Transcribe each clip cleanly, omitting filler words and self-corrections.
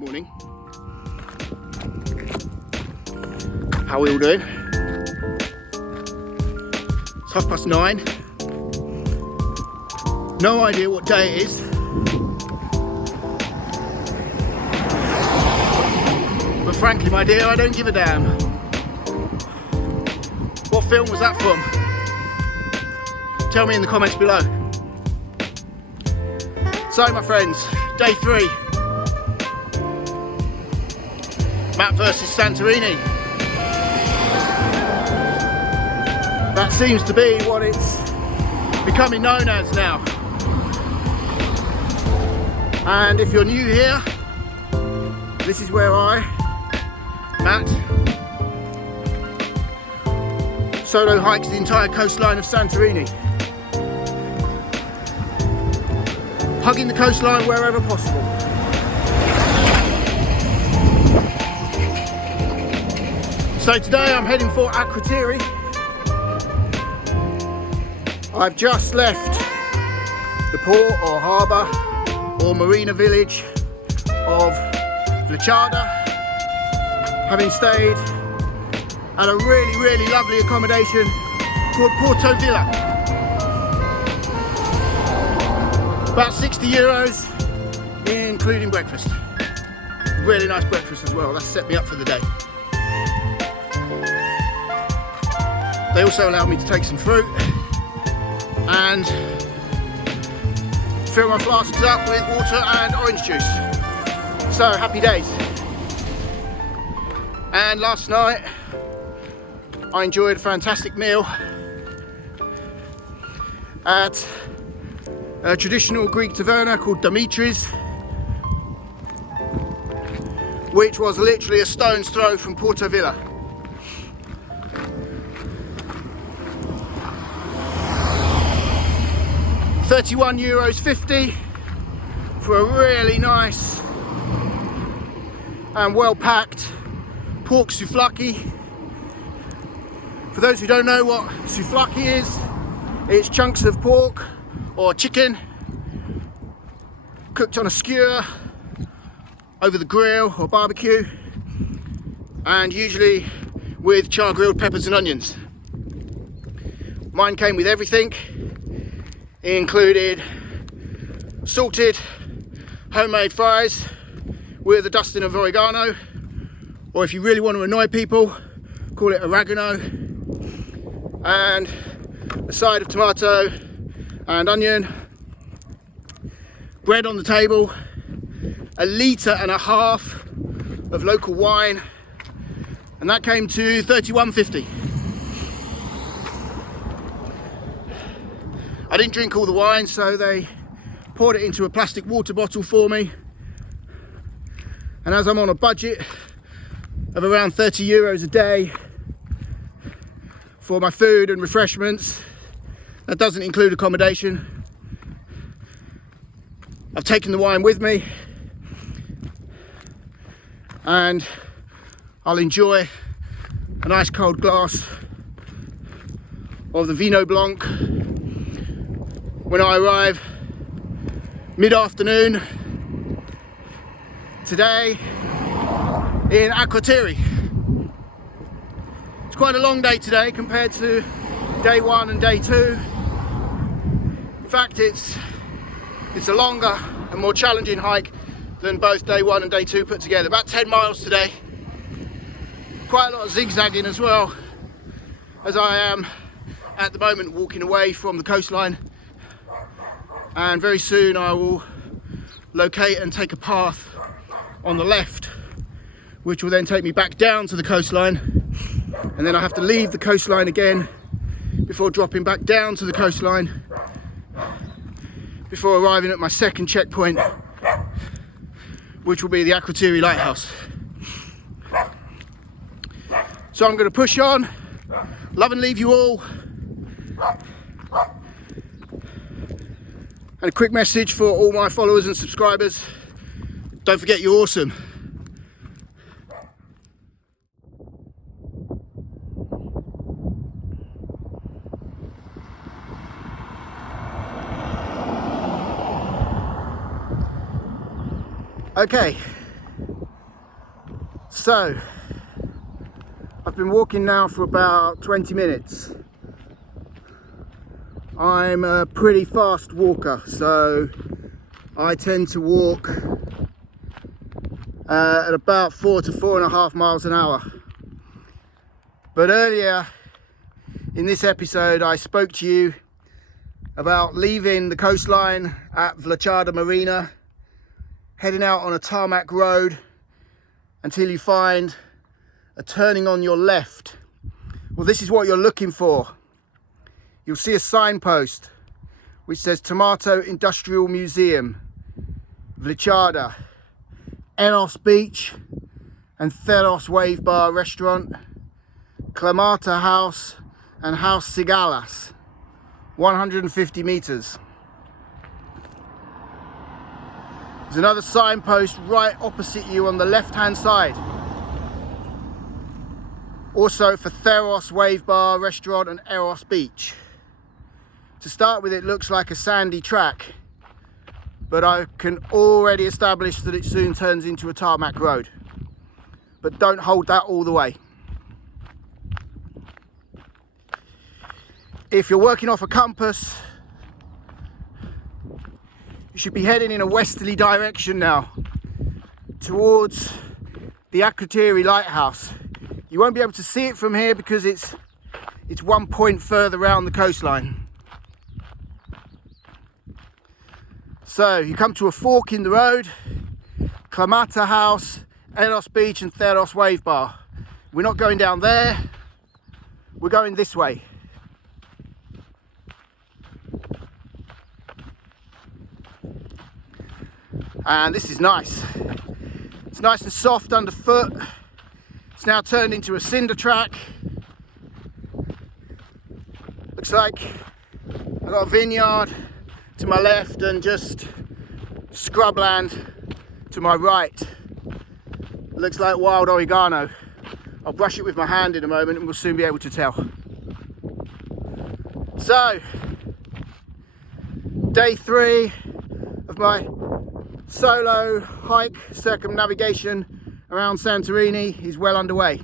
Morning. How are we all doing? It's 9:30. No idea what day it is. But frankly, my dear, I don't give a damn. What film was that from? Tell me in the comments below. So my friends, day 3. Matt versus Santorini. That seems to be what it's becoming known as now. And if you're new here, this is where I, Matt, solo hikes the entire coastline of Santorini. Hugging the coastline wherever possible. So today I'm heading for Akrotiri. I've just left the port or harbour or marina village of Vlychada, having stayed at a really lovely accommodation called Porto Villa. About 60 euros, including breakfast. Really nice breakfast as well. That set me up for the day. They also allowed me to take some fruit and fill my flasks up with water and orange juice. So happy days. And last night I enjoyed a fantastic meal at a traditional Greek taverna called Dimitri's, which was literally a stone's throw from Porto Villa. €31.50 for a really nice and well packed pork souvlaki. For those who don't know what souvlaki is, it's chunks of pork or chicken cooked on a skewer over the grill or barbecue, and usually with char grilled peppers and onions. Mine came with everything. It included salted homemade fries with a dusting of oregano, or if you really want to annoy people, call it oregano, and a side of tomato and onion, bread on the table, 1.5 litres of local wine, and that came to €31.50. I didn't drink all the wine, so they poured it into a plastic water bottle for me. And as I'm on a budget of around 30 euros a day for my food and refreshments, that doesn't include accommodation, I've taken the wine with me and I'll enjoy a nice cold glass of the Vino Blanc when I arrive mid-afternoon today in Akrotiri. It's quite a long day today compared to day 1 and day 2. In fact, it's a longer and more challenging hike than both day 1 and day 2 put together. About 10 miles today. Quite a lot of zigzagging as well, as I am at the moment walking away from the coastline. And very soon I will locate and take a path on the left, which will then take me back down to the coastline, and then I have to leave the coastline again before dropping back down to the coastline before arriving at my second checkpoint, which will be the Akrotiri lighthouse. So I'm going to push on, love and leave you all. And a quick message for all my followers and subscribers: don't forget you're awesome. Okay, So, I've been walking now for about 20 minutes. I'm a pretty fast walker, so I tend to walk at about 4 to 4.5 miles an hour. But earlier in this episode, I spoke to you about leaving the coastline at Vlychada Marina, heading out on a tarmac road until you find a turning on your left. Well, this is what you're looking for. You'll see a signpost which says Tomato Industrial Museum, Vlychada, Enos Beach and Theros Wave Bar Restaurant, Klamata House and House Sigalas, 150 meters. There's another signpost right opposite you on the left hand side, also for Theros Wave Bar Restaurant and Eros Beach. To start with, it looks like a sandy track, but I can already establish that it soon turns into a tarmac road. But don't hold that all the way. If you're working off a compass, you should be heading in a westerly direction now, towards the Akrotiri lighthouse. You won't be able to see it from here because it's 1 point further around the coastline. So you come to a fork in the road, Klamata House, Enos Beach and Theros Wave Bar. We're not going down there, we're going this way. And this is nice. It's nice and soft underfoot. It's now turned into a cinder track. Looks like I've got a vineyard to my left and just scrubland to my right. Looks like wild oregano. I'll brush it with my hand in a moment and we'll soon be able to tell. So, day 3 of my solo hike circumnavigation around Santorini is well underway.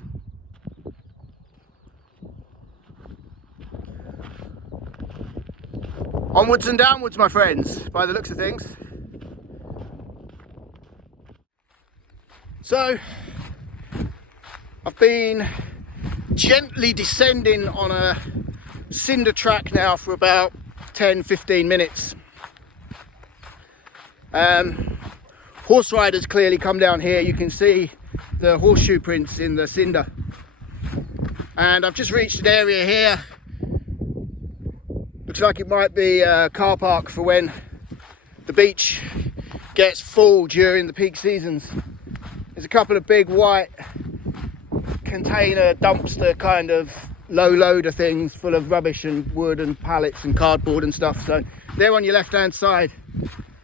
Onwards and downwards, my friends, by the looks of things. So, I've been gently descending on a cinder track now for about 10-15 minutes. Horse riders clearly come down here. You can see the horseshoe prints in the cinder. And I've just reached an area here. Looks like it might be a car park for when the beach gets full during the peak seasons. There's a couple of big white container dumpster kind of low loader things full of rubbish and wood and pallets and cardboard and stuff. So they're on your left hand side.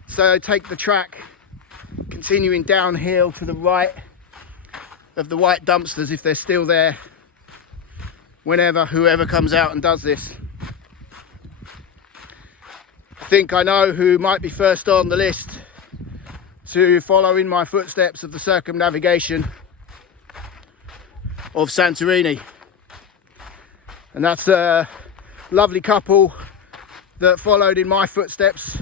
So take the track continuing downhill to the right of the white dumpsters if they're still there whenever whoever comes out and does this. I think I know who might be first on the list to follow in my footsteps of the circumnavigation of Santorini. And that's a lovely couple that followed in my footsteps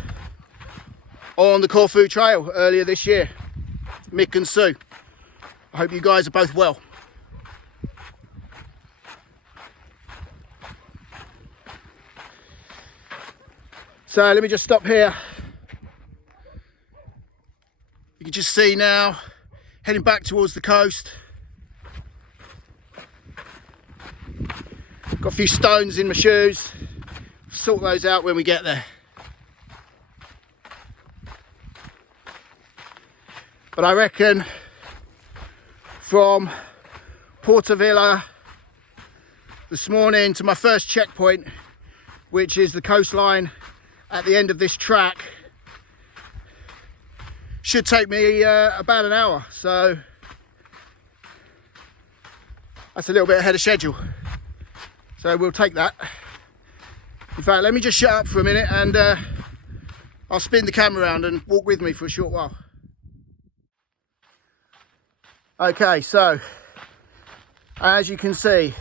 on the Corfu Trail earlier this year, Mick and Sue. I hope you guys are both well. So let me just stop here. You can just see now, heading back towards the coast. Got a few stones in my shoes. Sort those out when we get there. But I reckon from Portavilla this morning to my first checkpoint, which is the coastline at the end of this track, should take me about an hour. So that's a little bit ahead of schedule. So we'll take that. In fact, let me just shut up for a minute and I'll spin the camera around and walk with me for a short while. Okay, so as you can see,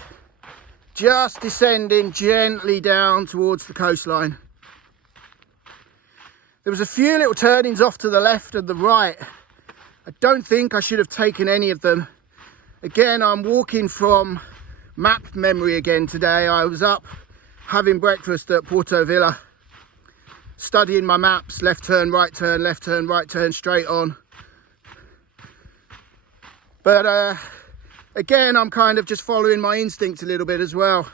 just descending gently down towards the coastline. There was a few little turnings off to the left and the right. I don't think I should have taken any of them. Again, I'm walking from map memory again today. I was up having breakfast at Porto Villa, studying my maps, left turn, right turn, left turn, right turn, straight on. But again, I'm kind of just following my instinct a little bit as well.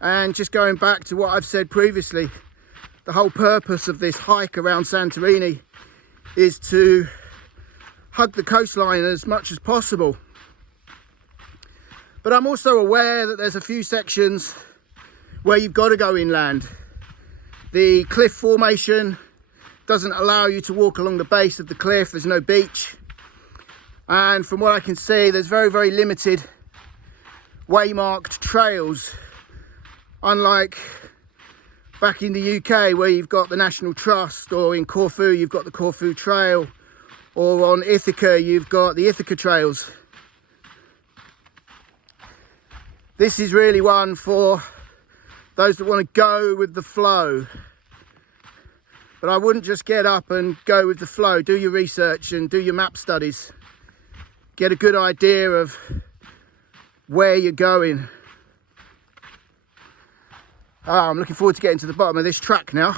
And just going back to what I've said previously, the whole purpose of this hike around Santorini is to hug the coastline as much as possible. But I'm also aware that there's a few sections where you've got to go inland. The cliff formation doesn't allow you to walk along the base of the cliff. There's no beach. And from what I can see, there's very, very limited waymarked trails. Unlike back in the UK where you've got the National Trust, or in Corfu you've got the Corfu Trail, or on Ithaca you've got the Ithaca Trails. This is really one for those that want to go with the flow. But I wouldn't just get up and go with the flow. Do your research and do your map studies. Get a good idea of where you're going. I'm looking forward to getting to the bottom of this track now.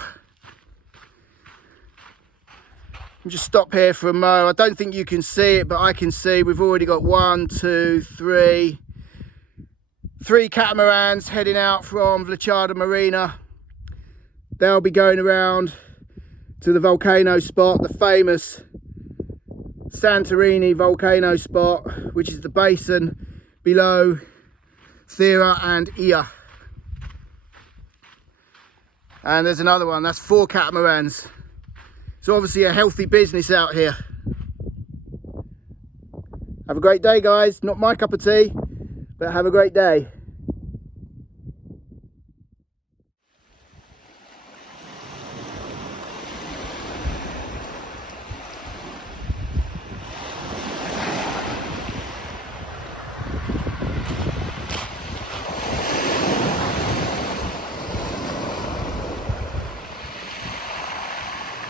I'll just stop here for a moment. I don't think you can see it, but I can see we've already got 1, 2, 3 catamarans heading out from Vlychada Marina. They'll be going around to the volcano spot, the famous Santorini volcano spot, which is the basin below Thera and Ia. And there's another one, that's 4 catamarans. It's obviously a healthy business out here. Have a great day, guys. Not my cup of tea, but have a great day.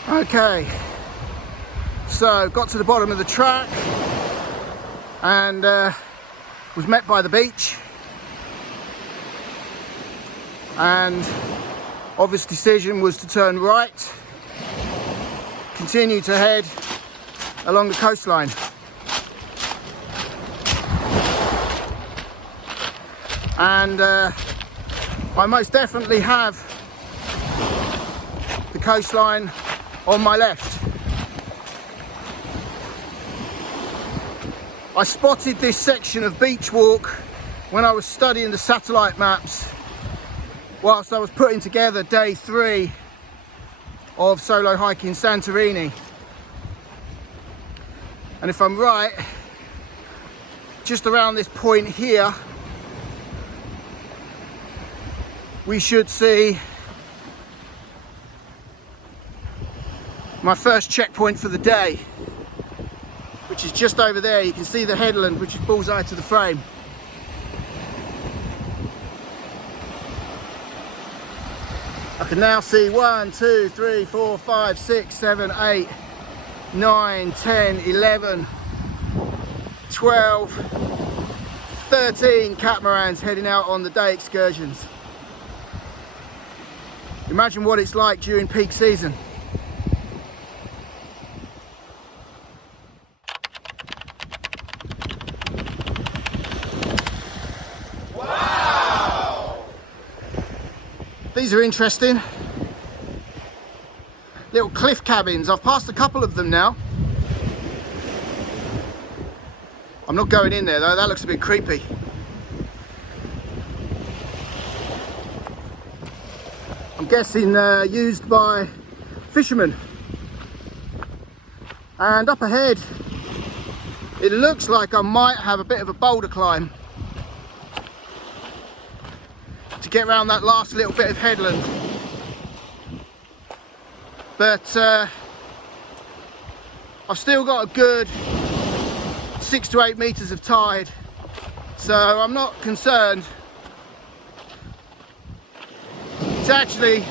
Okay, so got to the bottom of the track and was met by the beach, and obvious decision was to turn right, continue to head along the coastline. And I most definitely have the coastline on my left. I spotted this section of beach walk when I was studying the satellite maps whilst I was putting together day 3 of solo hiking Santorini. And if I'm right, just around this point here, we should see my first checkpoint for the day, which is just over there. You can see the headland, which is bullseye to the frame. I can now see 1, 2, 3, 4, 5, 6, 7, 8, 9, 10, 11, 12, 13 catamarans heading out on the day excursions. Imagine what it's like during peak season. These are interesting. Little cliff cabins. I've passed a couple of them now. I'm not going in there though, that looks a bit creepy. I'm guessing used by fishermen. And up ahead, it looks like I might have a bit of a boulder climb to get around that last little bit of headland. But I've still got a good 6 to 8 meters of tide, so I'm not concerned. It's actually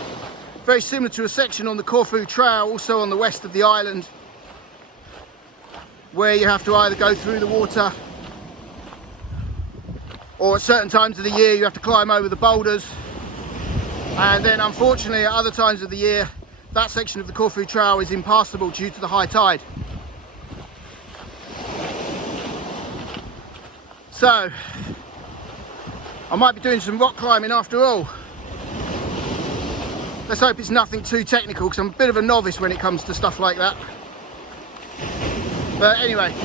very similar to a section on the Corfu Trail, also on the west of the island, where you have to either go through the water, or at certain times of the year you have to climb over the boulders. And then unfortunately at other times of the year, that section of the Corfu Trail is impassable due to the high tide. So I might be doing some rock climbing after all. Let's hope it's nothing too technical, because I'm a bit of a novice when it comes to stuff like that. But anyway,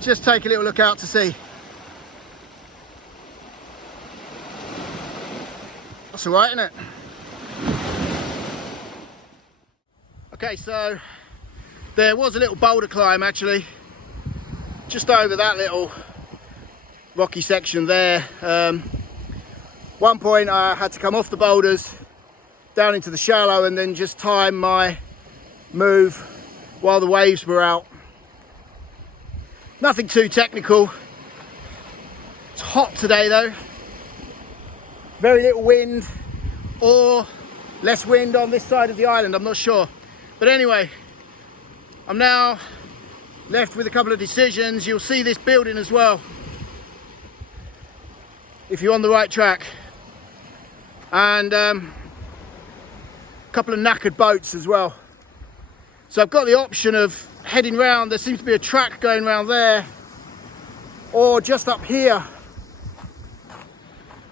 just take a little look out to sea. That's all right, isn't it? Okay, so there was a little boulder climb actually, just over that little rocky section there. One point I had to come off the boulders down into the shallow and then just time my move while the waves were out. Nothing too technical. It's hot today though. Very little wind, or less wind on this side of the island, I'm not sure. But anyway, I'm now left with a couple of decisions. You'll see this building as well, if you're on the right track. And a couple of knackered boats as well. So I've got the option of heading round. There seems to be a track going round there, or just up here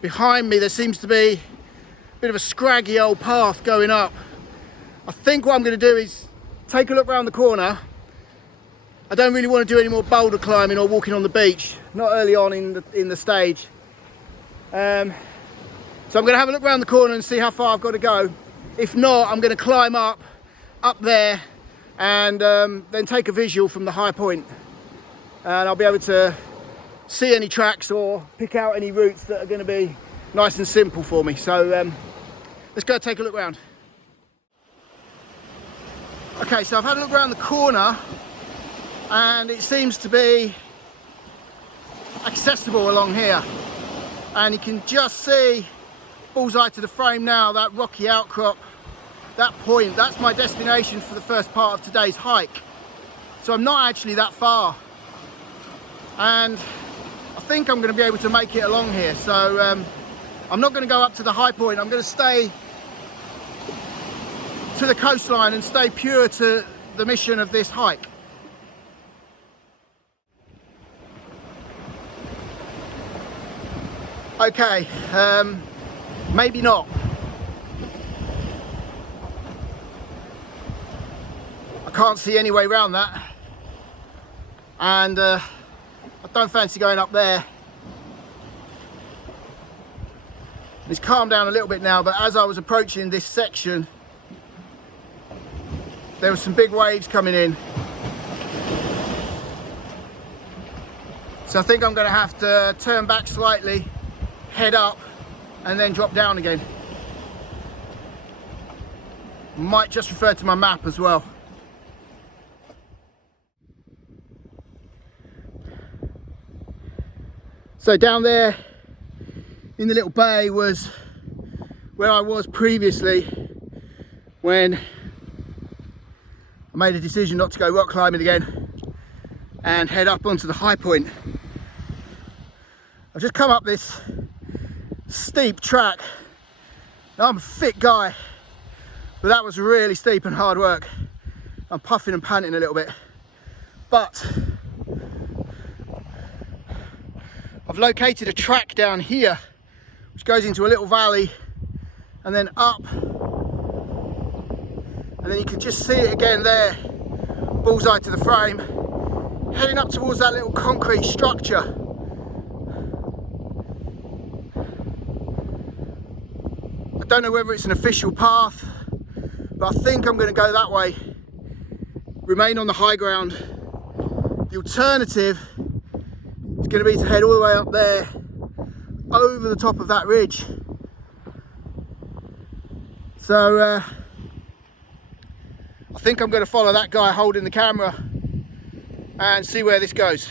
behind me there seems to be a bit of a scraggy old path going up. I think what I'm going to do is take a look round the corner. I don't really want to do any more boulder climbing or walking on the beach, not early on in the stage. So I'm going to have a look round the corner and see how far I've got to go. If not, I'm going to climb up there and then take a visual from the high point, and I'll be able to see any tracks or pick out any routes that are going to be nice and simple for me. So let's go take a look round. Okay, so I've had a look around the corner and it seems to be accessible along here, and you can just see bullseye to the frame now, that rocky outcrop, that point. That's my destination for the first part of today's hike. So I'm not actually that far, and I think I'm going to be able to make it along here. So I'm not going to go up to the high point. I'm going to stay to the coastline and stay pure to the mission of this hike. Okay, maybe not. I can't see any way around that, and I don't fancy going up there. It's calmed down a little bit now, but as I was approaching this section, there were some big waves coming in. So I think I'm going to have to turn back slightly, head up, and then drop down again. Might just refer to my map as well. So down there in the little bay was where I was previously when I made a decision not to go rock climbing again and head up onto the high point. I've just come up this steep track. Now, I'm a fit guy, but that was really steep and hard work. I'm puffing and panting a little bit, but I've located a track down here which goes into a little valley and then up, and then you can just see it again there, bullseye to the frame, heading up towards that little concrete structure. I don't know whether it's an official path, but I think I'm going to go that way, remain on the high ground. The alternative is going to be to head all the way up there, over the top of that ridge. So I think I'm going to follow that guy holding the camera and see where this goes.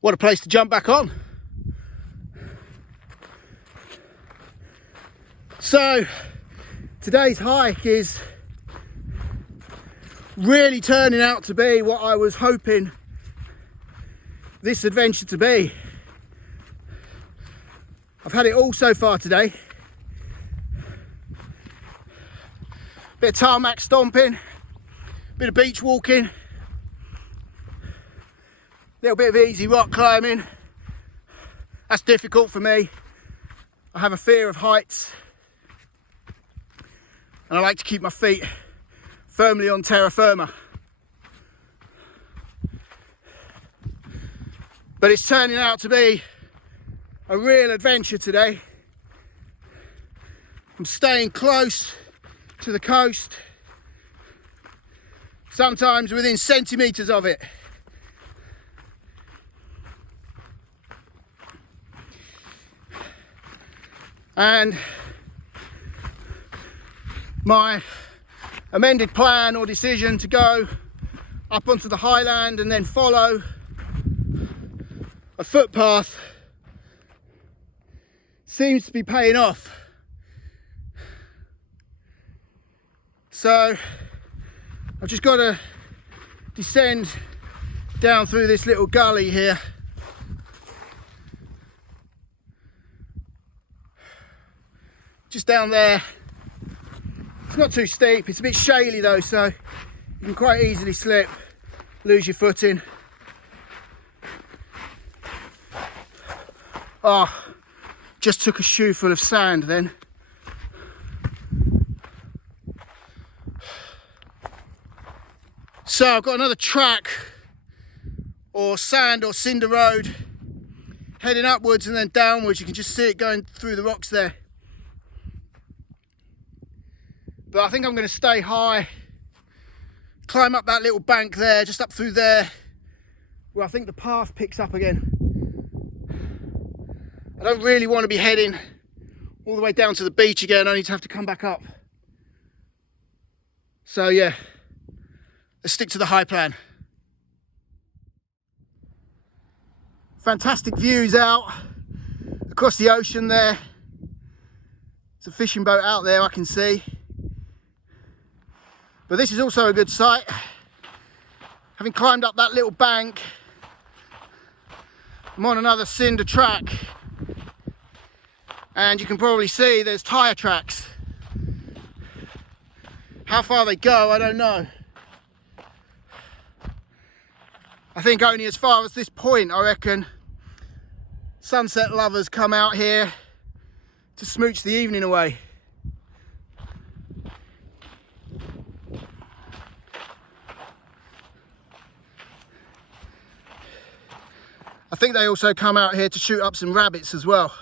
What a place to jump back on. So today's hike is really turning out to be what I was hoping this adventure to be. I've had it all so far today. Bit of tarmac stomping, bit of beach walking, little bit of easy rock climbing. That's difficult for me. I have a fear of heights, and I like to keep my feet firmly on terra firma. But it's turning out to be a real adventure today. I'm staying close to the coast, sometimes within centimetres of it. And my amended plan or decision to go up onto the highland and then follow a footpath seems to be paying off. So I've just got to descend down through this little gully here. Just down there. It's not too steep, it's a bit shaly though, so you can quite easily slip, lose your footing. Oh, just took a shoe full of sand then. So I've got another track or sand or cinder road heading upwards and then downwards. You can just see it going through the rocks there. But I think I'm going to stay high, climb up that little bank there, just up through there, where I think the path picks up again. I don't really want to be heading all the way down to the beach again, only to have to come back up. So yeah, let's stick to the high plan. Fantastic views out across the ocean there. There's a fishing boat out there I can see. But this is also a good sight. Having climbed up that little bank, I'm on another cinder track. And you can probably see there's tyre tracks. How far they go, I don't know. I think only as far as this point, I reckon. Sunset lovers come out here to smooch the evening away. I think they also come out here to shoot up some rabbits as well.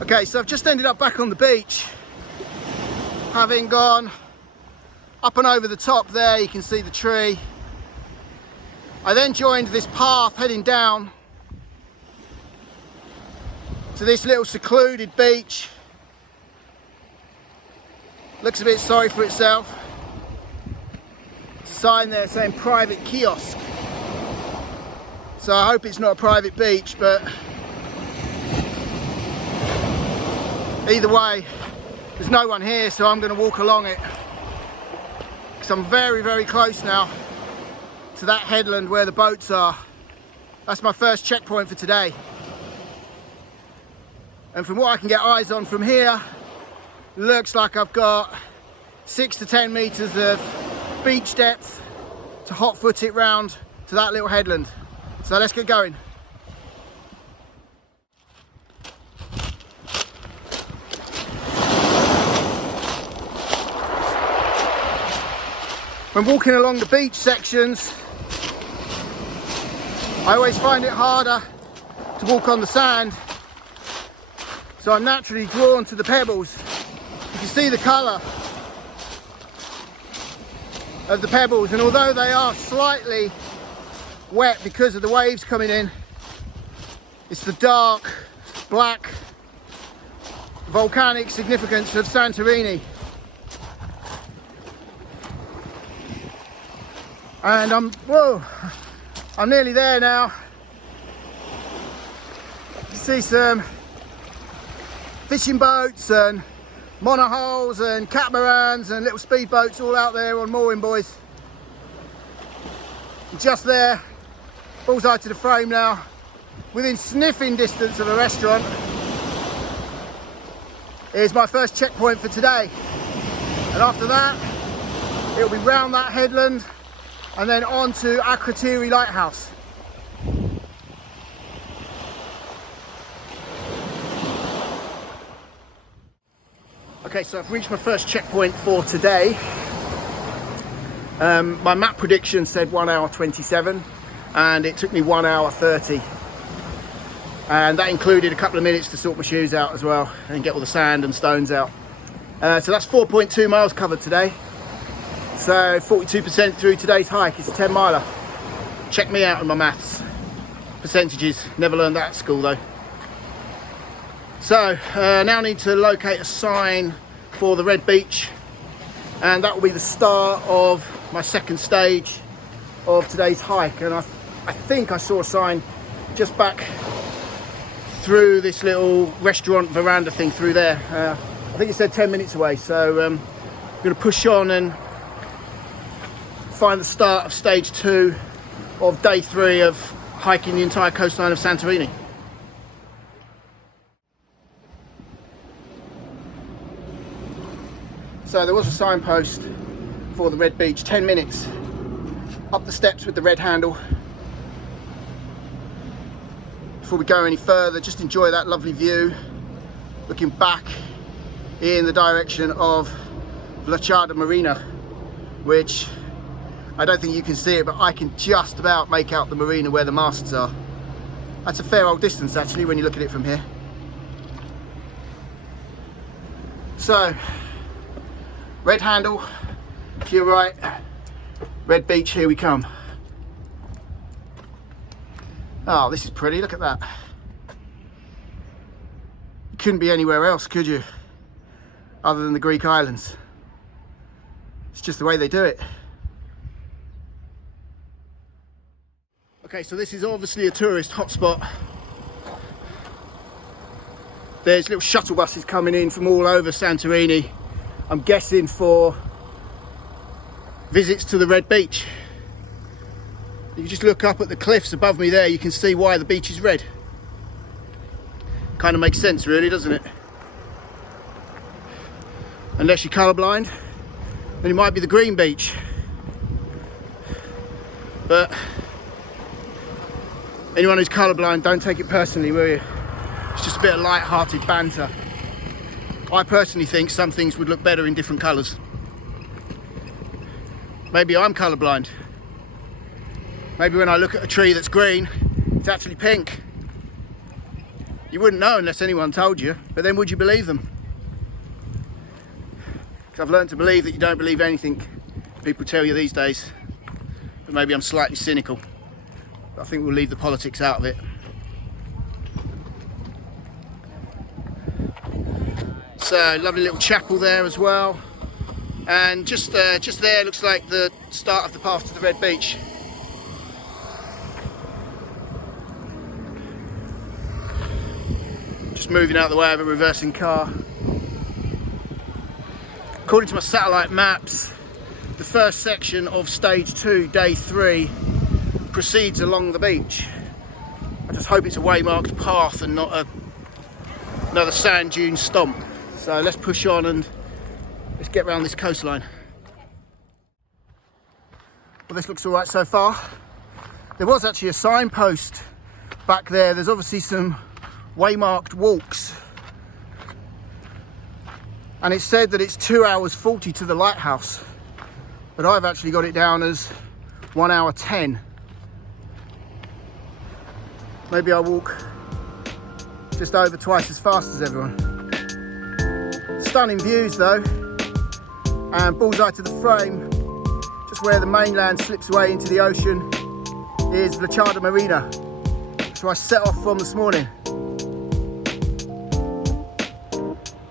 Okay, so I've just ended up back on the beach, having gone up and over the top there. You can see the tree. I then joined this path heading down to this little secluded beach. Looks a bit sorry for itself. There's a sign there saying private kiosk. So I hope it's not a private beach, but either way, there's no one here, so I'm going to walk along it. Because I'm very, very close now to that headland where the boats are. That's my first checkpoint for today. And from what I can get eyes on from here, looks like I've got 6 to 10 meters of beach depth to hot foot it round to that little headland. So let's get going. When walking along the beach sections, I always find it harder to walk on the sand, so I'm naturally drawn to the pebbles. You can see the colour. of the pebbles, and although they are slightly wet because of the waves coming in, it's the dark black volcanic significance of Santorini. And I'm nearly there now. You see some fishing boats and monohulls and catamarans and little speedboats all out there on mooring buoys. Just there, bullseye to the frame now, within sniffing distance of a restaurant. Here's my first checkpoint for today, and after that it'll be round that headland and then on to Akrotiri lighthouse. Okay, so I've reached my first checkpoint for today. My map prediction said 1 hour 27 and it took me 1 hour 30, and that included a couple of minutes to sort my shoes out as well and get all the sand and stones out. So that's 4.2 miles covered today, so 42% through today's hike. It's a 10 miler. Check me out on my maths percentages, never learned that at school though. So now I need to locate a sign for the red beach, and that will be the start of my second stage of today's hike. And I think I saw a sign just back through this little restaurant veranda thing through there. I think it said 10 minutes away, so I'm going to push on and find the start of stage 2 of day 3 of hiking the entire coastline of Santorini. So there was a signpost for the red beach, 10 minutes up the steps with the red handle. Before we go any further, just enjoy that lovely view, looking back in the direction of Vlychada Marina, which I don't think you can see it, but I can just about make out the marina where the masts are. That's a fair old distance actually when you look at it from here. So, red handle to your right, red beach, here we come. Oh, this is pretty, look at that. You couldn't be anywhere else, could you? Other than the Greek islands. It's just the way they do it. Okay, so this is obviously a tourist hotspot. There's little shuttle buses coming in from all over Santorini, I'm guessing for visits to the red beach. You can just look up at the cliffs above me there, you can see why the beach is red. Kind of makes sense really, doesn't it? Unless you're colourblind, then it might be the green beach. But anyone who's colourblind, don't take it personally, will you? It's just a bit of light-hearted banter. I personally think some things would look better in different colours. Maybe I'm colourblind. Maybe when I look at a tree that's green, it's actually pink. You wouldn't know unless anyone told you, but then would you believe them? Because I've learned to believe that you don't believe anything people tell you these days. But maybe I'm slightly cynical. But I think we'll leave the politics out of it. So, lovely little chapel there as well. And just there looks like the start of the path to the red beach. Just moving out of the way of a reversing car. According to my satellite maps, the first section of stage 2, day 3, proceeds along the beach. I just hope it's a waymarked path and not another sand dune stomp. So let's push on and let's get around this coastline. Well, this looks all right so far. There was actually a signpost back there. There's obviously some waymarked walks. And it said that it's 2 hours 40 to the lighthouse. But I've actually got it down as 1 hour 10. Maybe I walk just over twice as fast as everyone. Stunning views though, and bullseye to the frame, just where the mainland slips away into the ocean, is Vlychada Marina. So I set off from this morning.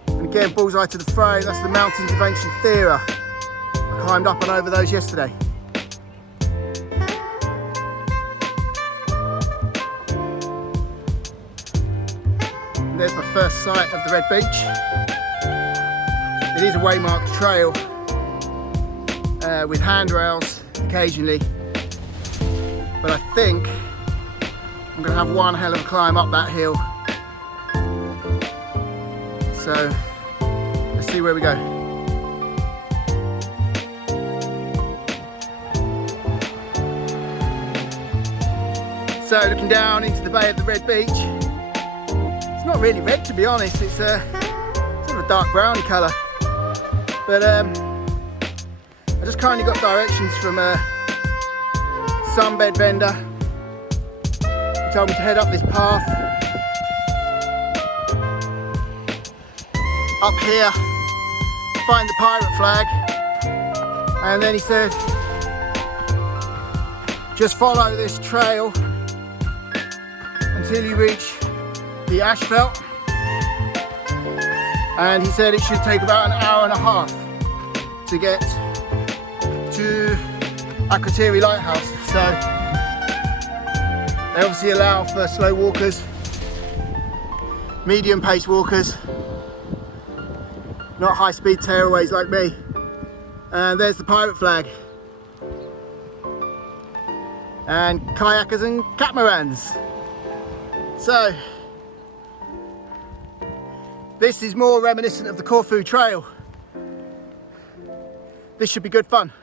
And again, bullseye to the frame, that's the Mountains of Ancient Thera. I climbed up and over those yesterday. And there's my first sight of the Red Beach. It is a waymarked trail with handrails occasionally, but I think I'm going to have one hell of a climb up that hill. So let's see where we go. So looking down into the bay of the Red Beach, it's not really red to be honest, it's sort of a dark browny colour, but I just kindly got directions from a sunbed vendor. He told me to head up this path up here, find the pirate flag, and then he said just follow this trail until you reach the asphalt, and he said it should take about an hour and a half to get to Akrotiri lighthouse. So they obviously allow for slow walkers, medium pace walkers, not high speed tearaways like me. And there's the pirate flag, and kayakers and catamarans. So this is more reminiscent of the Corfu Trail. This should be good fun.